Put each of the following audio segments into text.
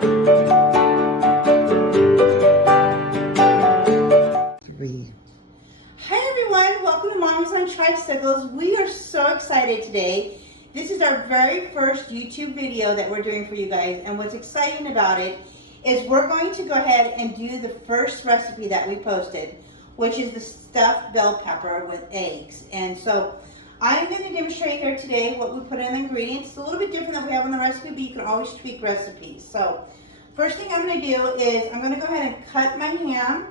Hi everyone, welcome to Mommies on Tricycles. We are so excited today. This is our very first YouTube video that we're doing for you guys, and what's exciting about it is we're going to go ahead and do the first recipe that we posted, which is the stuffed bell pepper with eggs. And so I'm going to demonstrate here today what we put in the ingredients. It's a little bit different than we have on the recipe, but you can always tweak recipes. So first thing I'm going to do is I'm going to go ahead and cut my ham.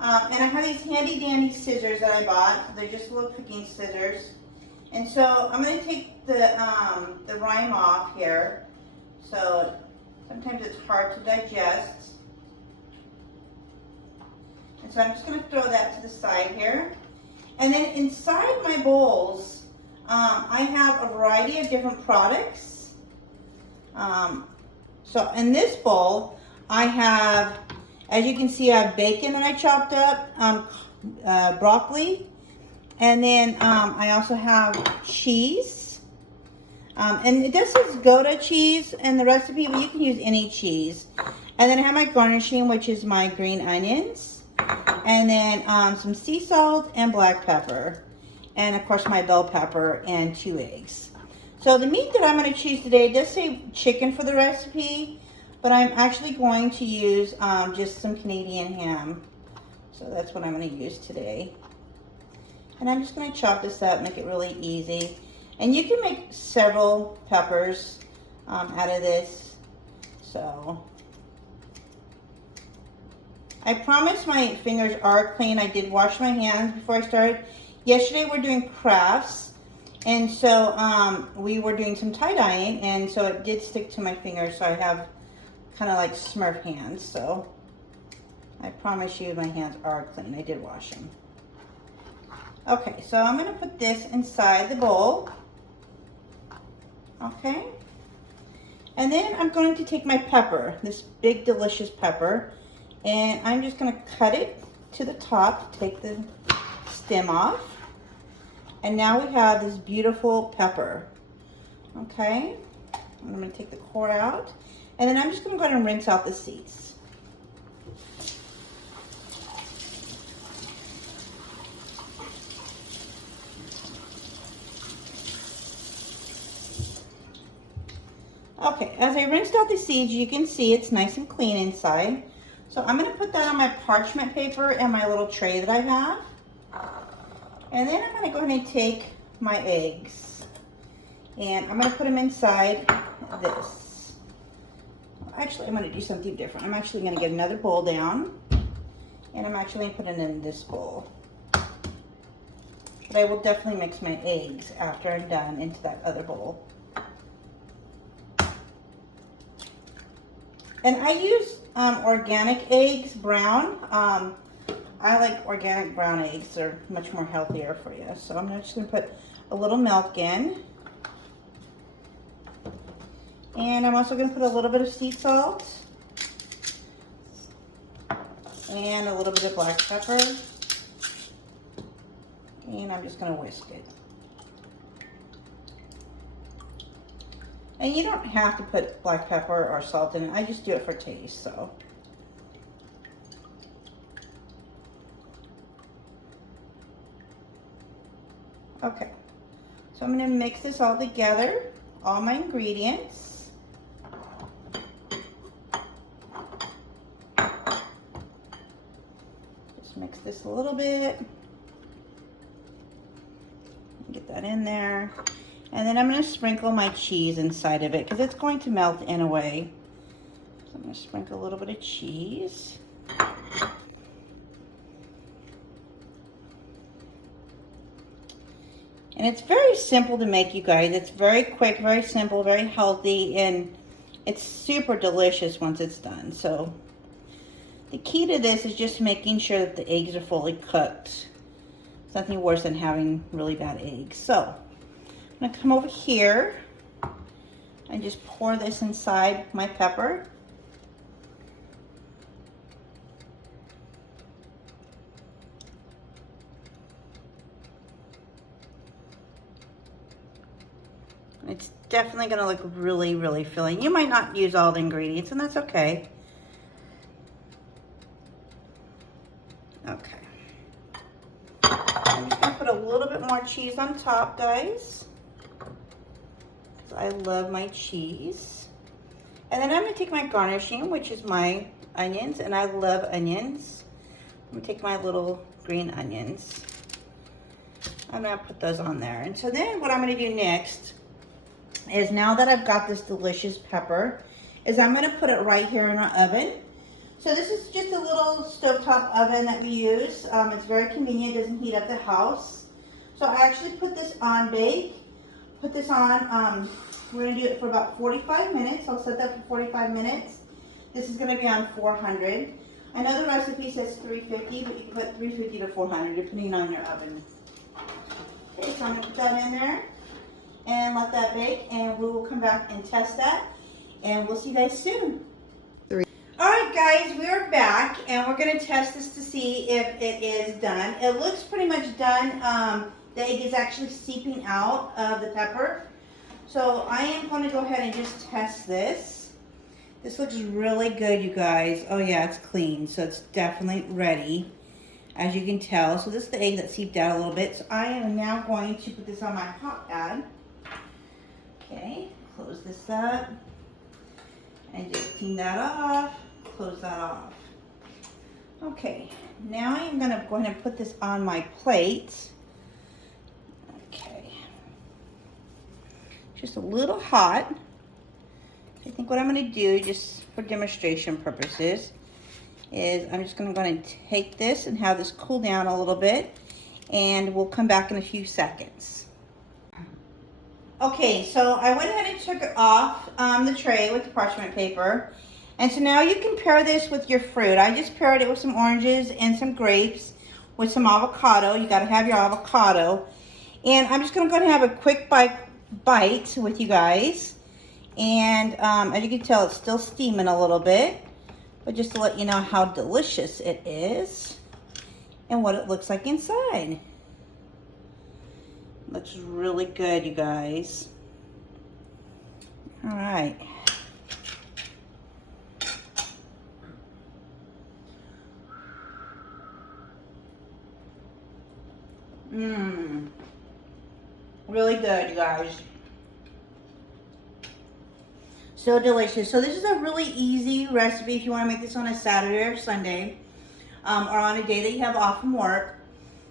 And I have these handy dandy scissors that I bought. They're just little cooking scissors. And so I'm going to take the rind off here. So sometimes it's hard to digest. And so I'm just going to throw that to the side here. And then inside my bowls, I have a variety of different products. So in this bowl, I have, as you can see, I have bacon that I chopped up, broccoli, and then I also have cheese. And this is Gouda cheese in the recipe, but you can use any cheese. And then I have my garnishing, which is my green onions, and then some sea salt and black pepper, and of course my bell pepper and 2 eggs. So the meat that I'm going to choose today does say chicken for the recipe, but I'm actually going to use just some Canadian ham. So that's what I'm going to use today. And I'm just going to chop this up, make it really easy. And you can make several peppers out of this. So I promise my fingers are clean. I did wash my hands before I started. Yesterday we're doing crafts. And so we were doing some tie-dyeing, and so it did stick to my fingers. So I have kind of like Smurf hands, so I promise you my hands are clean. I did wash them. Okay, so I'm going to put this inside the bowl. Okay, and then I'm going to take my pepper, this big delicious pepper, and I'm just going to cut it to the top, take the stem off, and now we have this beautiful pepper. Okay, I'm going to take the core out. And then I'm just going to go ahead and rinse out the seeds. Okay, as I rinsed out the seeds, you can see it's nice and clean inside. So I'm going to put that on my parchment paper and my little tray that I have. And then I'm going to go ahead and take my eggs. And I'm going to put them inside this. Actually, I'm going to do something different. I'm actually going to get another bowl down, and I'm actually going to put it in this bowl. But I will definitely mix my eggs after I'm done into that other bowl. And I use organic eggs, brown. I like organic brown eggs. They're much more healthier for you. So I'm just going to put a little milk in. And I'm also going to put a little bit of sea salt and a little bit of black pepper. And I'm just going to whisk it. And you don't have to put black pepper or salt in it. I just do it for taste, so. Okay. So I'm going to mix this all together, all my ingredients. Mix this a little bit, get that in there, and then I'm going to sprinkle my cheese inside of it because it's going to melt in a way. So I'm going to sprinkle a little bit of cheese. And it's very simple to make, you guys. It's very quick, very simple, very healthy, and it's super delicious once it's done. So the key to this is just making sure that the eggs are fully cooked. It's nothing worse than having really bad eggs. So I'm going to come over here and just pour this inside my pepper. It's definitely going to look really, really filling. You might not use all the ingredients, and that's okay. Okay. I'm just going to put a little bit more cheese on top, guys. Because I love my cheese. And then I'm going to take my garnishing, which is my onions, and I love onions. I'm going to take my little green onions. I'm going to put those on there. And so then what I'm going to do next is, now that I've got this delicious pepper, is I'm going to put it right here in our oven. So this is just a little stovetop oven that we use. It's very convenient, it doesn't heat up the house. So I actually put this on bake. Put this on, we're going to do it for about 45 minutes. I'll set that for 45 minutes. This is going to be on 400. I know the recipe says 350, but you can put 350 to 400 depending on your oven. Okay, so I'm going to put that in there and let that bake, and we will come back and test that, and we'll see you guys soon. Alright guys, we are back, and we're going to test this to see if it is done. It looks pretty much done. The egg is actually seeping out of the pepper. So I am going to go ahead and just test this. This looks really good, you guys. Oh yeah, it's clean, so it's definitely ready, as you can tell. So this is the egg that seeped out a little bit. So I am now going to put this on my hot pad. Okay, close this up and just clean that off. Close that off. Okay, now I am going to go ahead and put this on my plate. Okay, just a little hot. I think what I'm going to do, just for demonstration purposes, is I'm just going to go ahead and take this and have this cool down a little bit, and we'll come back in a few seconds. Okay, so I went ahead and took it off the tray with the parchment paper. And so now you can pair this with your fruit. I just paired it with some oranges and some grapes with some avocado. You got to have your avocado. And I'm just going to go ahead and have a quick bite with you guys. And as you can tell, it's still steaming a little bit. But just to let you know how delicious it is and what it looks like inside. Looks really good, you guys. All right. Really good, you guys. So delicious. So this is a really easy recipe if you want to make this on a Saturday or Sunday, or on a day that you have off from work.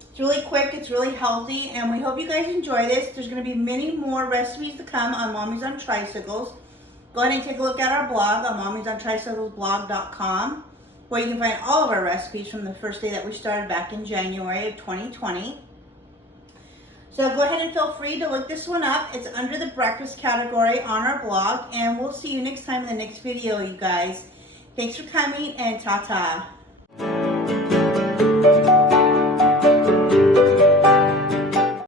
It's really quick, it's really healthy, and we hope you guys enjoy this. There's going to be many more recipes to come on Mommies on Tricycles. Go ahead and take a look at our blog on mommiesontricyclesblog.com, where you can find all of our recipes from the first day that we started back in January of 2020. So go ahead and feel free to look this one up. It's under the breakfast category on our blog, and we'll see you next time in the next video, you guys. Thanks for coming, and ta-ta.